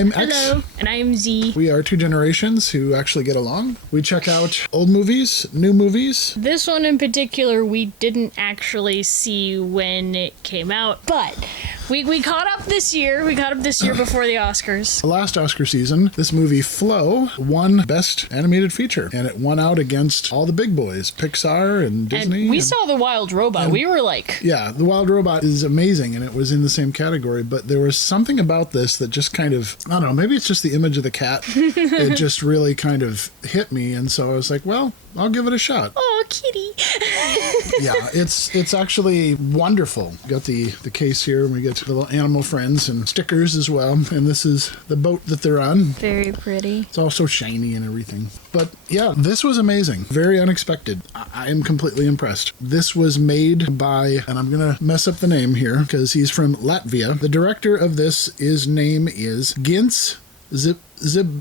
I'm X. Hello. And I'm Z. We are two generations who actually get along. We check out old movies, new movies. This one in particular, we didn't actually see when it came out, but we caught up this year. We caught up this year before the Oscars. The last Oscar season, this movie, Flow, won Best Animated Feature, and it won out against all the big boys, Pixar and Disney. And we saw The Wild Robot. We were like... Yeah, The Wild Robot is amazing, and it was in the same category, but there was something about this that just kind of, I don't know, maybe it's just the image of the cat. It just really kind of hit me, and so I was like, well, I'll give it a shot. Oh, kitty. Yeah, it's actually wonderful. Got the case here, and we get the little animal friends and stickers as well, and this is the boat that they're on. Very pretty. It's all so shiny and everything. But yeah, this was amazing. Very unexpected. I am completely impressed. This was made by, and I'm going to mess up the name here because he's from Latvia. The director of this, his name is Gints Zibalidis.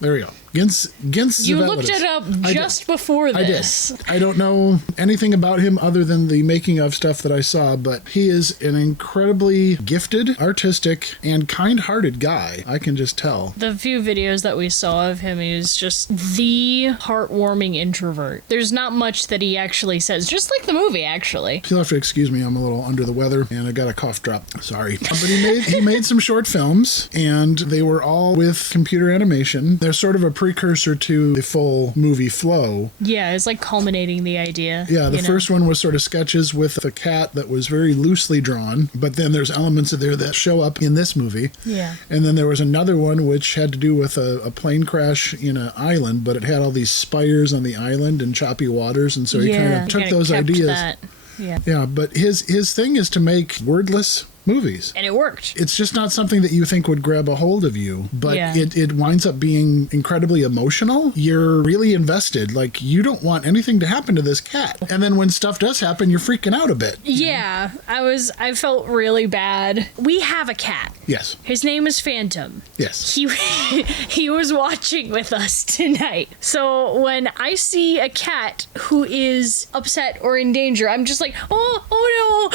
There we go. Gints Zibalidis. You looked it up just before this. I did. I don't know anything about him other than the making of stuff that I saw, but he is an incredibly gifted, artistic, and kind-hearted guy. I can just tell. The few videos that we saw of him, he was just the heartwarming introvert. There's not much that he actually says, just like the movie, actually. You'll have to excuse me, I'm a little under the weather, and I got a cough drop. Sorry. But he made some short films, and they were all with computer animation. They're sort of a precursor to the full movie Flow. Yeah, it's like culminating the idea. Yeah, the first one was sort of sketches with a cat that was very loosely drawn, but then there's elements of there that show up in this movie. Yeah. And then there was another one which had to do with a plane crash in an island, but it had all these spires on the island and choppy waters, and so he kind of took those ideas. That. Yeah. Yeah, but his thing is to make wordless movies. And it worked. It's just not something that you think would grab a hold of you, but it winds up being incredibly emotional. You're really invested. Like, you don't want anything to happen to this cat. And then when stuff does happen, you're freaking out a bit. Yeah, I felt really bad. We have a cat. Yes. His name is Phantom. Yes. He was watching with us tonight. So when I see a cat who is upset or in danger, I'm just like, oh no.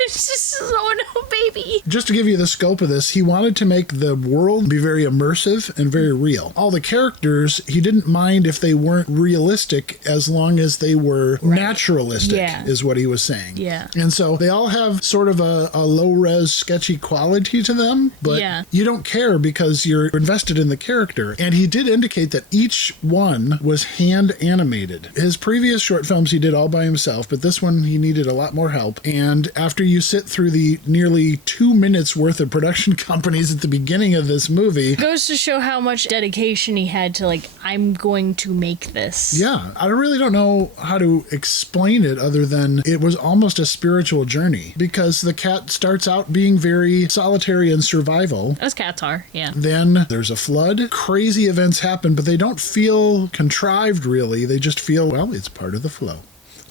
It's just, oh no, baby. Just to give you the scope of this, he wanted to make the world be very immersive and very real. All the characters, he didn't mind if they weren't realistic as long as they were naturalistic, is what he was saying. Yeah. And so they all have sort of a low-res, sketchy quality to them, but you don't care because you're invested in the character. And he did indicate that each one was hand-animated. His previous short films he did all by himself, but this one he needed a lot more help. And after you sit through the nearly 2 minutes worth of production companies at the beginning of this movie, it goes to show how much dedication he had to, like, I'm going to make this. Yeah, I really don't know how to explain it other than it was almost a spiritual journey, because the cat starts out being very solitary and survival. As cats are, yeah. Then there's a flood. Crazy events happen, but they don't feel contrived, really. They just feel, well, it's part of the flow.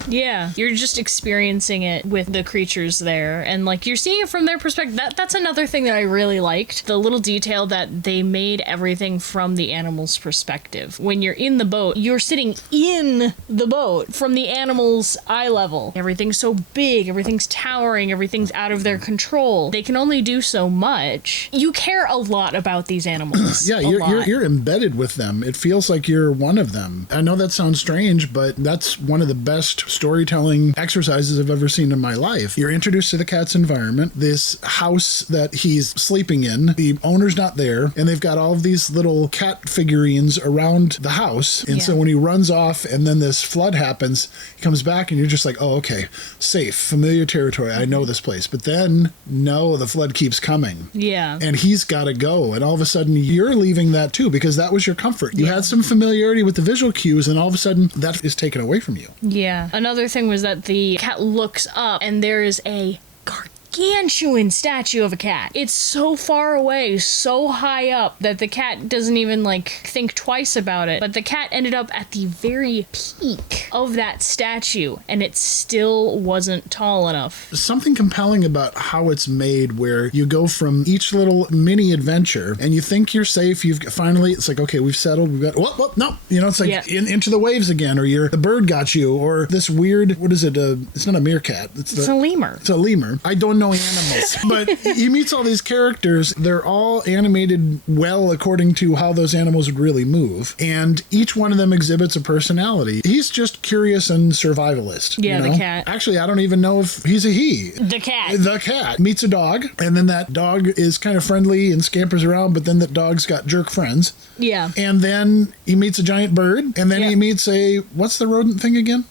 Yeah, you're just experiencing it with the creatures there, and like you're seeing it from their perspective. That's another thing that I really liked. The little detail that they made everything from the animal's perspective. When you're in the boat, you're sitting in the boat from the animal's eye level. Everything's so big, everything's towering, everything's out of their control. They can only do so much. You care a lot about these animals. Yeah, you're embedded with them. It feels like you're one of them. I know that sounds strange, but that's one of the best storytelling exercises I've ever seen in my life. You're introduced to the cat's environment, this house that he's sleeping in. The owner's not there, and they've got all of these little cat figurines around the house. And so when he runs off and then this flood happens, he comes back and you're just like, oh, okay, safe, familiar territory. I know this place. But then, no, the flood keeps coming. Yeah. And he's got to go. And all of a sudden, you're leaving that too, because that was your comfort. You had some familiarity with the visual cues, and all of a sudden, that is taken away from you. Yeah. Another thing was that the cat looks up and there is a gargantuan statue of a cat. It's so far away, so high up that the cat doesn't even like think twice about it. But the cat ended up at the very peak of that statue and it still wasn't tall enough. Something compelling about how it's made, where you go from each little mini adventure and you think you're safe. You've finally, it's like, okay, we've settled. We've got, whoop, no. You know, it's like into the waves again, or the bird got you, or this weird, what is it? It's not a meerkat. It's a lemur. It's a lemur. I don't don't know animals. But he meets all these characters. They're all animated well according to how those animals would really move. And each one of them exhibits a personality. He's just curious and survivalist. Yeah, you know? the cat. Actually, I don't even know if he's a he. The cat. The cat meets a dog, and then that dog is kind of friendly and scampers around, but then the dog's got jerk friends. Yeah. And then he meets a giant bird, and then he meets what's the rodent thing again?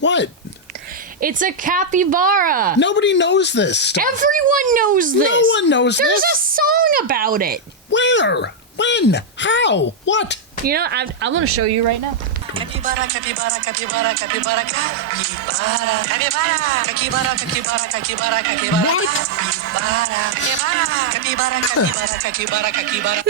What? It's a capybara. Nobody knows this stuff. Everyone knows this. No one knows There's this. a song about it. Where? When? How? What? You know, I'm going to show you right now. Capybara, capybara, capybara, capybara, capybara, capybara, capybara, capybara, capybara, capybara, What? capybara, capybara, capybara, capybara, capybara.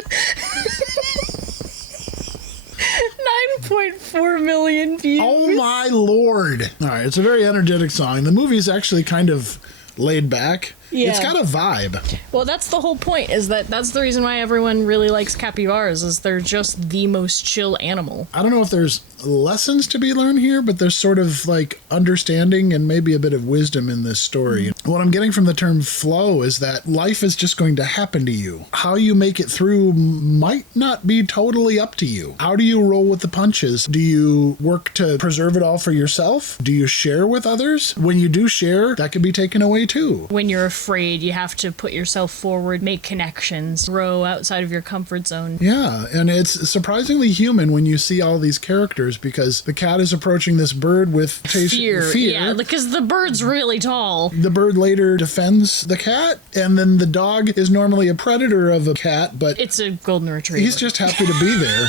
9.4 million views. Oh my lord. All right, it's a very energetic song. The movie's actually kind of laid back. Yeah. It's got a vibe. Well, that's the whole point, is that's the reason why everyone really likes capybaras, is they're just the most chill animal. I don't know if there's lessons to be learned here, but there's sort of like understanding and maybe a bit of wisdom in this story. What I'm getting from the term flow is that life is just going to happen to you. How you make it through might not be totally up to you. How do you roll with the punches? Do you work to preserve it all for yourself? Do you share with others? When you do share, that can be taken away too. When you're afraid, you have to put yourself forward, make connections, grow outside of your comfort zone. Yeah, and it's surprisingly human when you see all these characters, because the cat is approaching this bird with Fear. Yeah, because the bird's really tall. The bird later defends the cat, and then the dog is normally a predator of a cat, but It's a golden retriever. he's just happy to be there,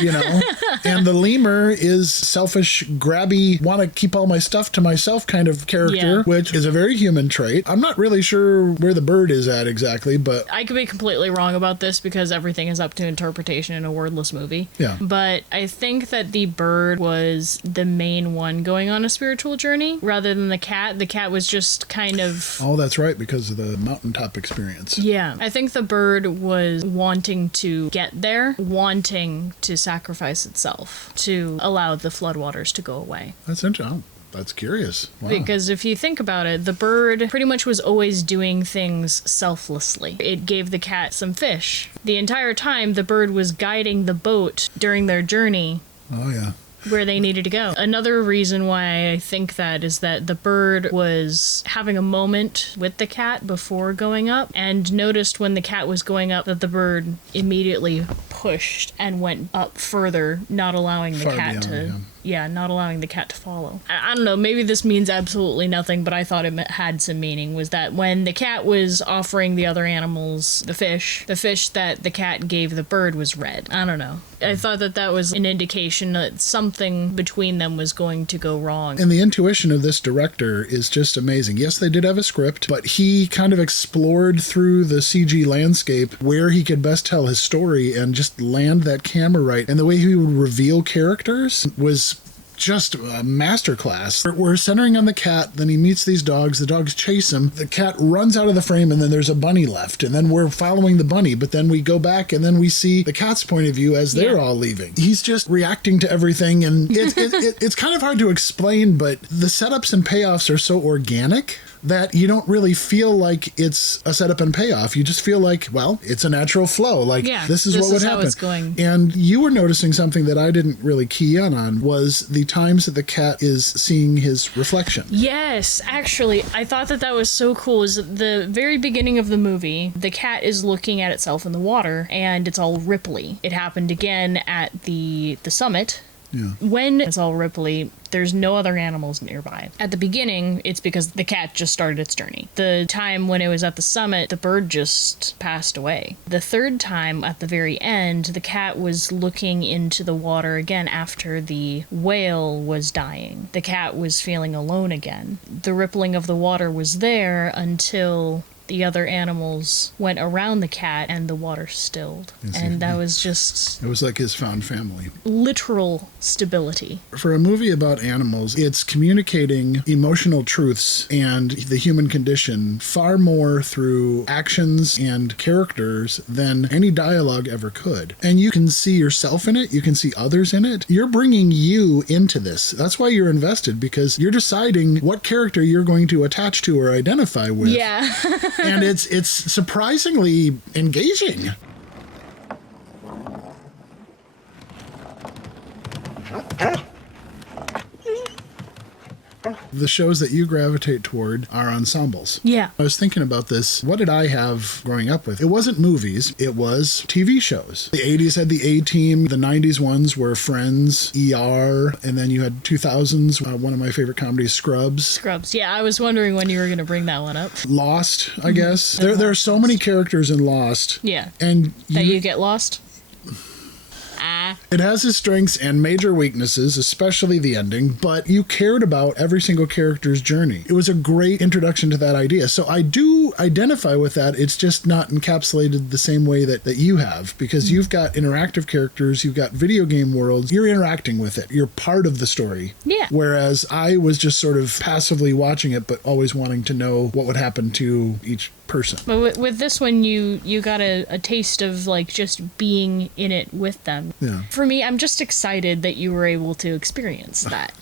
you know? And the lemur is selfish, grabby, want to keep all my stuff to myself kind of character, Yeah. which is a very human trait. I'm not really sure where the bird is at exactly, but I could be completely wrong about this because everything is up to interpretation in a wordless movie. Yeah. But I think that the bird was the main one going on a spiritual journey rather than the cat. The cat was just kind of... oh, that's right, because of the mountaintop experience. Yeah. I think the bird was wanting to get there, wanting to sacrifice itself to allow the floodwaters to go away. That's interesting. Oh, that's curious. Wow. Because if you think about it, the bird pretty much was always doing things selflessly. It gave the cat some fish. The entire time, the bird was guiding the boat during their journey Oh, yeah. where they needed to go. Another reason why I think that is that the bird was having a moment with the cat before going up and noticed when the cat was going up that the bird immediately pushed and went up further, not allowing the Far cat beyond, to... yeah. Yeah, not allowing the cat to follow. I don't know, maybe this means absolutely nothing, but I thought it had some meaning, was that when the cat was offering the other animals the fish that the cat gave the bird was red. I don't know. I thought that was an indication that something between them was going to go wrong. And the intuition of this director is just amazing. Yes, they did have a script, but he kind of explored through the CG landscape where he could best tell his story and just land that camera right. And the way he would reveal characters was just a masterclass. We're centering on the cat, then he meets these dogs, the dogs chase him, the cat runs out of the frame, and then there's a bunny left, and then we're following the bunny, but then we go back and then we see the cat's point of view as they're all leaving. He's just reacting to everything, and it's kind of hard to explain, but the setups and payoffs are so organic that you don't really feel like it's a setup and payoff. You just feel like, well, it's a natural flow. Like, this is what would how happen. it's going. And you were noticing something that I didn't really key in on, was the times that the cat is seeing his reflection. Yes, actually, I thought that was so cool. Is at the very beginning of the movie, the cat is looking at itself in the water, and it's all ripply. It happened again at the summit. Yeah. When it's all ripply, there's no other animals nearby. At the beginning, it's because the cat just started its journey. The time when it was at the summit, the bird just passed away. The third time, at the very end, the cat was looking into the water again after the whale was dying. The cat was feeling alone again. The rippling of the water was there until the other animals went around the cat and the water stilled. And that was just It was like his found family. literal stability. For a movie about animals, it's communicating emotional truths and the human condition far more through actions and characters than any dialogue ever could. And you can see yourself in it, you can see others in it. You're bringing you into this. That's why you're invested, because you're deciding what character you're going to attach to or identify with. Yeah. And it's surprisingly engaging. The shows that you gravitate toward are ensembles. Yeah. I was thinking about this. What did I have growing up with? It wasn't movies, it was TV shows. The 80s had the A-Team, the 90s ones were Friends, ER, and then you had 2000s, one of my favorite comedies, Scrubs. Scrubs. Yeah, I was wondering when you were going to bring that one up. Lost, I guess. There are so many characters in Lost. Yeah. And That you get lost? It has its strengths and major weaknesses, especially the ending, but you cared about every single character's journey. It was a great introduction to that idea. So I do identify with that. It's just not encapsulated the same way that you have, because you've got interactive characters, you've got video game worlds, you're interacting with it. You're part of the story. Yeah. Whereas I was just sort of passively watching it, but always wanting to know what would happen to each person. But with this one, you got a taste of like just being in it with them. Yeah. For me, I'm just excited that you were able to experience that.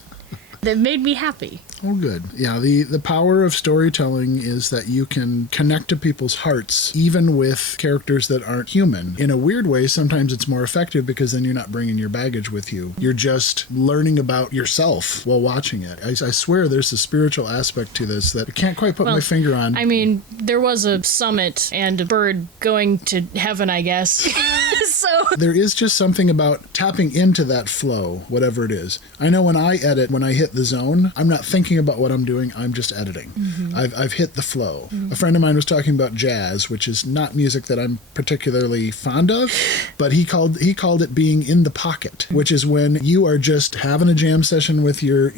That made me happy. Oh, good. Yeah, the power of storytelling is that you can connect to people's hearts, even with characters that aren't human. In a weird way, sometimes it's more effective because then you're not bringing your baggage with you. You're just learning about yourself while watching it. I swear there's a spiritual aspect to this that I can't quite put my finger on. I mean, there was a summit and a bird going to heaven, I guess. So There is just something about tapping into that flow, whatever it is. I know when I edit, when I hit the zone, I'm not thinking about what I'm doing, I'm just editing. I've hit the flow. A friend of mine was talking about jazz, which is not music that I'm particularly fond of, but he called it being in the pocket, which is when you are just having a jam session with your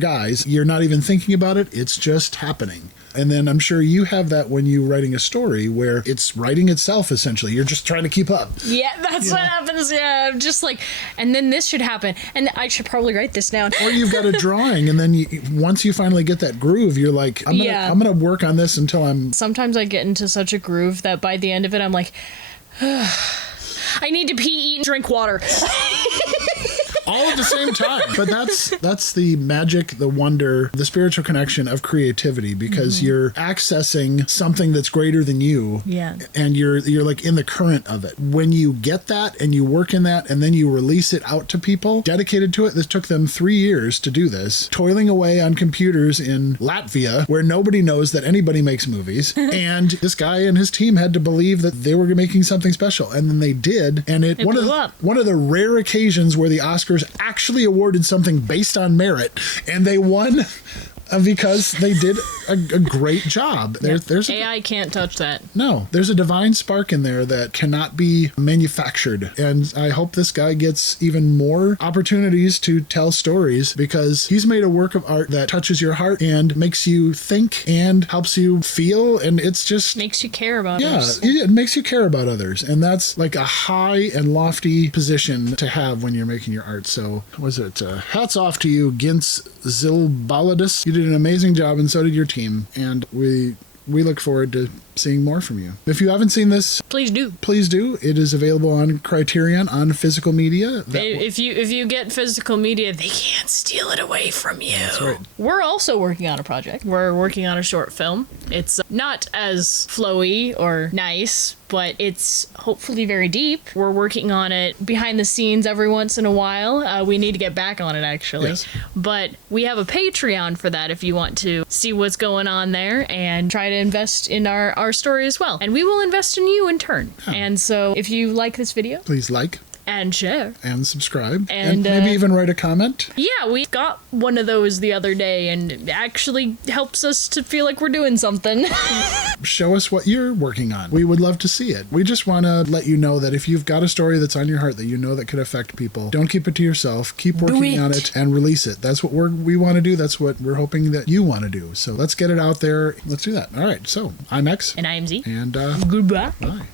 guys. You're not even thinking about it, it's just happening. And then I'm sure you have that when you're writing a story where it's writing itself, essentially. You're just trying to keep up. yeah, that's what happens. Yeah, I'm just like, and then this should happen, and I should probably write this down. Or you've got a drawing, and then once you finally get that groove, you're like, I'm gonna work on this until I'm... Sometimes I get into such a groove that by the end of it, I'm like, I need to pee, eat, and drink water. all at the same time. But that's the magic, the wonder, the spiritual connection of creativity, because you're accessing something that's greater than you. Yeah. And you're like in the current of it. When you get that and you work in that and then you release it out to people dedicated to it, this took them 3 years to do this, toiling away on computers in Latvia where nobody knows that anybody makes movies. And this guy and his team had to believe that they were making something special. And then they did. And it blew up. One of the rare occasions where the Oscars actually awarded something based on merit, and they won because they did a great job. There's AI can't touch that. No, there's a divine spark in there that cannot be manufactured. And I hope this guy gets even more opportunities to tell stories, because he's made a work of art that touches your heart and makes you think and helps you feel. And it's just... Makes you care about yeah, others. it makes you care about others. And that's like a high and lofty position to have when you're making your art. So, was it hats off to you, Gintz Zilbalidis. You did an amazing job, and so did your team. And we look forward to seeing more from you. If you haven't seen this, Please do. please do. It is available on Criterion on physical media. If you get physical media, they can't steal it away from you. That's right. We're also working on a project. We're working on a short film. It's not as flowy or nice, but it's hopefully very deep. We're working on it behind the scenes every once in a while. We need to get back on it, actually. Yes. But we have a Patreon for that if you want to see what's going on there and try to invest in our story as well. And we will invest in you in turn. And so if you like this video Please like and share. and subscribe, And, maybe even write a comment. Yeah, we got one of those the other day, and it actually helps us to feel like we're doing something. show us what you're working on. We would love to see it. We just want to let you know that if you've got a story that's on your heart that you know that could affect people, don't keep it to yourself. Keep working on it and release it. That's what we want to do. That's what we're hoping that you want to do. So let's get it out there. Let's do that. All right. So I'm X. And I am Z. And Goodbye. bye.